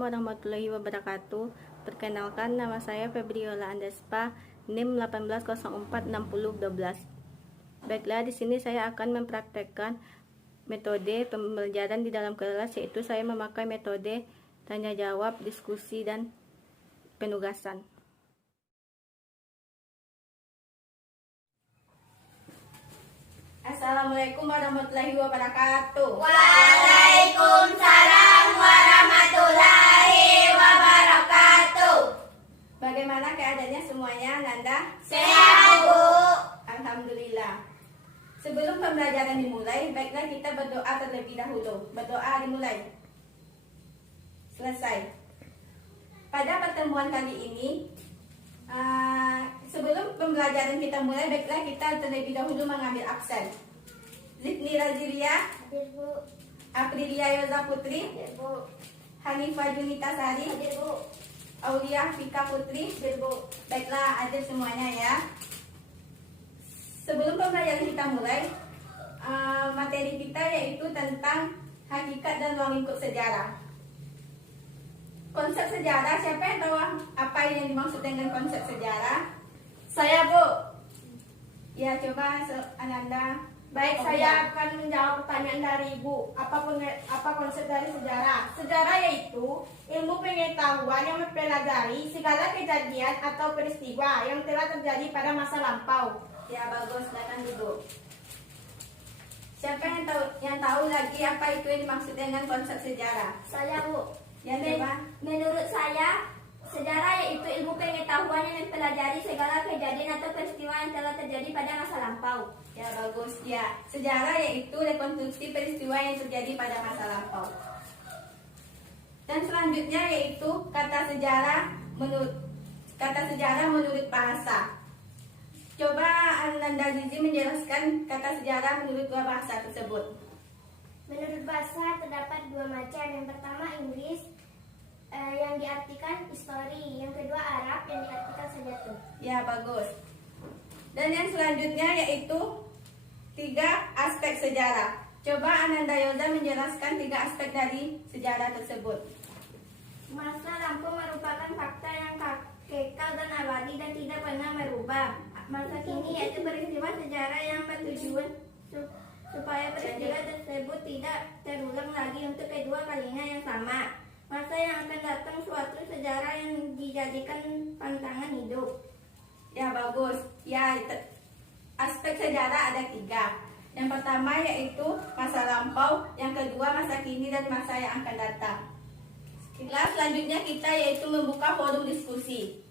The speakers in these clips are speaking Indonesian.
warahmatullahi wabarakatuh. Perkenalkan, nama saya Febriola Andespa, NIM 18046012. Baiklah, di sini saya akan mempraktekkan metode pembelajaran di dalam kelas, yaitu saya memakai metode tanya jawab, diskusi, dan penugasan. Assalamualaikum warahmatullahi wabarakatuh. Waalaikumsalam warahmatullahi wabarakatuh. Bagaimana keadaannya semuanya, Nanda? Sehat, Bu. Alhamdulillah. Sebelum pembelajaran dimulai, baiklah kita berdoa terlebih dahulu. Berdoa dimulai. Selesai. Pada pertemuan kali ini, sebelum pembelajaran kita mulai, baiklah kita terlebih dahulu mengambil absen. Zikni Razilia, Hadir, Bu. Aprilia Yoza Putri, Hadir, Bu. Hanifah Junita Sari, Hadir, Bu. Aulia Fika Putri, Hadir, Bu. baiklah hadir semuanya ya. Sebelum pembelajaran kita mulai, materi kita yaitu tentang hakikat dan ruang lingkup sejarah. Konsep sejarah, siapa yang tahu apa yang dimaksud dengan konsep sejarah? Saya, Bu. Ya, coba Ananda. Baik, saya akan menjawab pertanyaan dari Ibu. Apa konsep dari sejarah? Sejarah yaitu ilmu pengetahuan yang mempelajari segala kejadian atau peristiwa yang telah terjadi pada masa lampau. Ya, bagus, silakan duduk. Siapa yang tahu lagi apa itu yang dimaksud dengan konsep sejarah? Saya, Bu. Ya, coba. Menurut saya, sejarah yaitu ilmu pengetahuan yang mempelajari segala kejadian atau peristiwa yang telah terjadi pada masa lampau. Ya, bagus. Ya, sejarah yaitu rekonstruksi peristiwa yang terjadi pada masa lampau. Dan selanjutnya yaitu kata sejarah menurut bahasa. Coba Ananda Zizi menjelaskan kata sejarah menurut dua bahasa tersebut. Menurut bahasa terdapat dua macam. Yang pertama Inggris yang diartikan history, yang kedua Arab yang diartikan sejarah. Ya, bagus. Dan yang selanjutnya yaitu 3 aspek sejarah. Coba Ananda Yoza menjelaskan 3 aspek dari sejarah tersebut. Masa lampau merupakan fakta yang kekal dan abadi dan tidak pernah berubah. Masa kini yaitu peristiwa sejarah yang bertujuan supaya peristiwa tersebut tidak terulang lagi untuk kedua kalinya yang sama. Masa yang akan datang suatu sejarah yang dijadikan pantangan hidup. Ya, bagus. Ya, aspek sejarah ada 3. Yang pertama yaitu masa lampau, yang kedua masa kini, dan masa yang akan datang. Kelas selanjutnya kita yaitu membuka forum diskusi.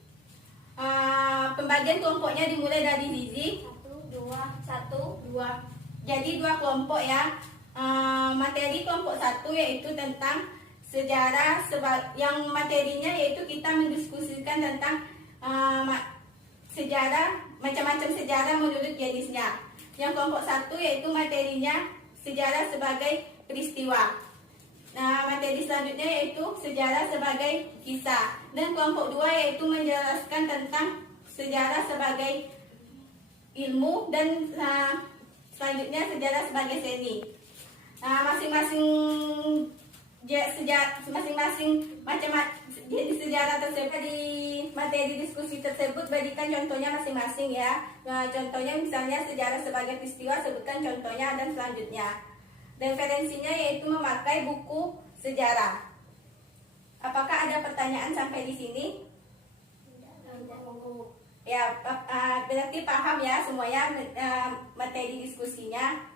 Pembagian kelompoknya dimulai dari Zizi. 1, 2. Jadi 2 kelompok ya. Materi kelompok 1 yaitu tentang sejarah, yang materinya yaitu kita mendiskusikan tentang sejarah, macam-macam sejarah menurut jenisnya. Yang kelompok 1 yaitu materinya sejarah sebagai peristiwa. Nah, materi selanjutnya yaitu sejarah sebagai kisah. Dan kelompok 2 yaitu menjelaskan tentang sejarah sebagai ilmu, dan selanjutnya sejarah sebagai seni. Nah, masing-masing macam jenis sejarah tersebut di materi diskusi tersebut berikan contohnya masing-masing ya. Nah, contohnya misalnya sejarah sebagai peristiwa, sebutkan contohnya dan selanjutnya. Referensinya yaitu memakai buku sejarah. Apakah ada pertanyaan sampai di sini? Ya, berarti paham ya semuanya materi diskusinya.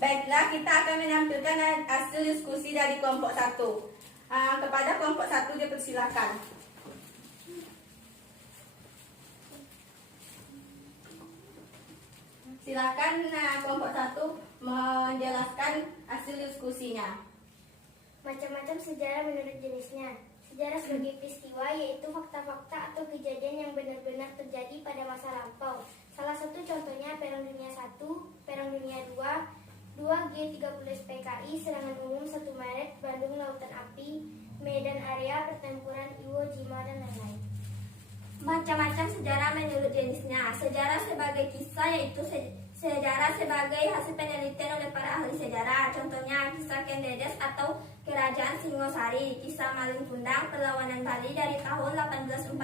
Baiklah, kita akan menampilkan hasil diskusi dari kelompok 1. Kepada kelompok 1 dipersilakan. Silakan kelompok 1 menjelaskan hasil diskusinya. Macam-macam sejarah menurut jenisnya. Sejarah sebagai peristiwa yaitu fakta-fakta atau kejadian yang benar-benar terjadi pada masa lampau. Salah satu contohnya Perang Dunia 1, Perang Dunia 2, 2G30 PKI, serangan umum 1 Maret, Bandung Lautan Api, Medan Area, pertempuran Iwo Jima, dan lain-lain. Macam-macam sejarah menurut jenisnya. Sejarah sebagai kisah yaitu Sejarah sebagai hasil penelitian oleh para ahli sejarah. Contohnya kisah Kendedes atau Kerajaan Singosari, kisah Malin Kundang, perlawanan Bali dari tahun 1846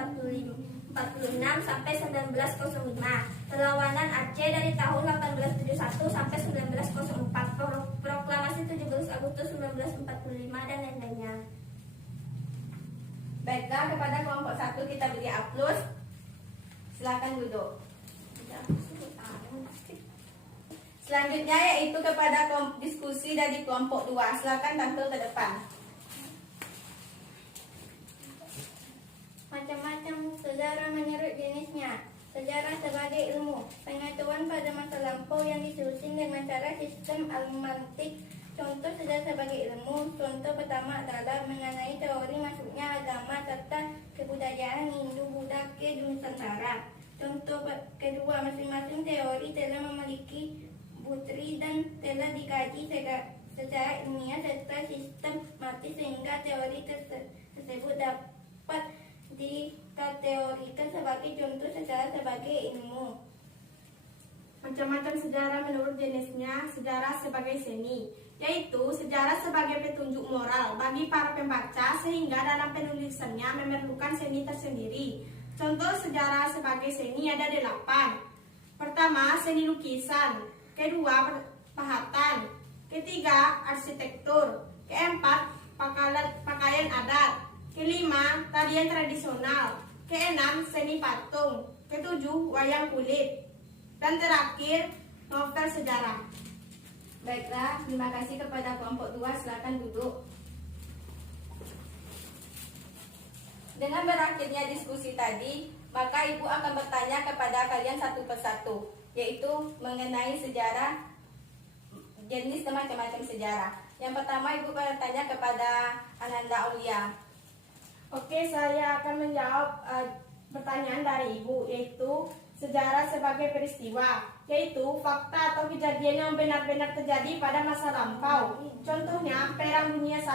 sampai 1905, perlawanan Aceh dari tahun 1871 sampai 1904, proklamasi 17 Agustus 1945 dan lain-lainnya. Baiklah, kepada kelompok 1 kita beri aplaus. Silakan duduk. Selanjutnya yaitu kepada diskusi dari kelompok 2. Silakan tampil ke depan. Macam-macam sejarah menurut jenisnya. Sejarah sebagai ilmu, pengetahuan pada masa lampau yang disusun dengan cara sistem almantik. Contoh sejarah sebagai ilmu. Contoh pertama adalah mengenai teori masuknya agama serta kebudayaan Hindu-Buddha ke Nusantara. Contoh kedua, masing-masing teori telah memiliki bukti dan telah dikaji secara ilmiah serta sistematis sehingga teori tersebut dapat dikategorikan sebagai contoh sejarah sebagai ilmu. Macam-macam sejarah menurut jenisnya. Sejarah sebagai seni, yaitu sejarah sebagai petunjuk moral bagi para pembaca sehingga dalam penulisannya memerlukan seni tersendiri. Contoh sejarah sebagai seni ada 8. Pertama, seni lukisan. Kedua, pahatan. Ketiga, arsitektur. Keempat, pakaian adat. Kelima, tarian tradisional. Keenam, seni patung. Ketujuh, wayang kulit. Dan terakhir, novel sejarah. Baiklah, terima kasih kepada kelompok 2. Silakan duduk. Dengan berakhirnya diskusi tadi, maka Ibu akan bertanya kepada kalian satu persatu, yaitu mengenai sejarah, jenis dan macam-macam sejarah. Yang pertama, Ibu bertanya kepada Ananda Aulia. Oke, saya akan menjawab pertanyaan dari Ibu, yaitu sejarah sebagai peristiwa, yaitu fakta atau kejadian yang benar-benar terjadi pada masa lampau. Contohnya Perang Dunia I,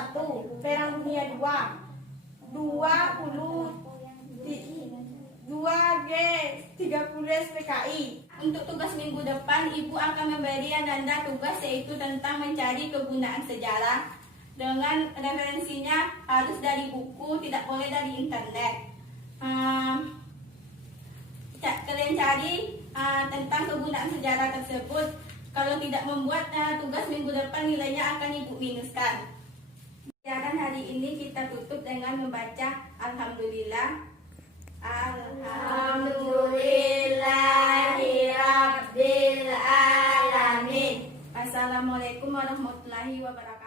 Perang Dunia II, 2G30 SPKI. Untuk tugas minggu depan, Ibu akan memberi Ananda tugas yaitu tentang mencari kegunaan sejarah. Dengan referensinya harus dari buku, tidak boleh dari internet. Kalian cari tentang kegunaan sejarah tersebut. Kalau tidak membuat tugas minggu depan, nilainya akan Ibu minuskan. Pelajaran hari ini kita tutup dengan membaca Alhamdulillah. Alhamdulillahirabbil alamin. Assalamualaikum warahmatullahi wabarakatuh.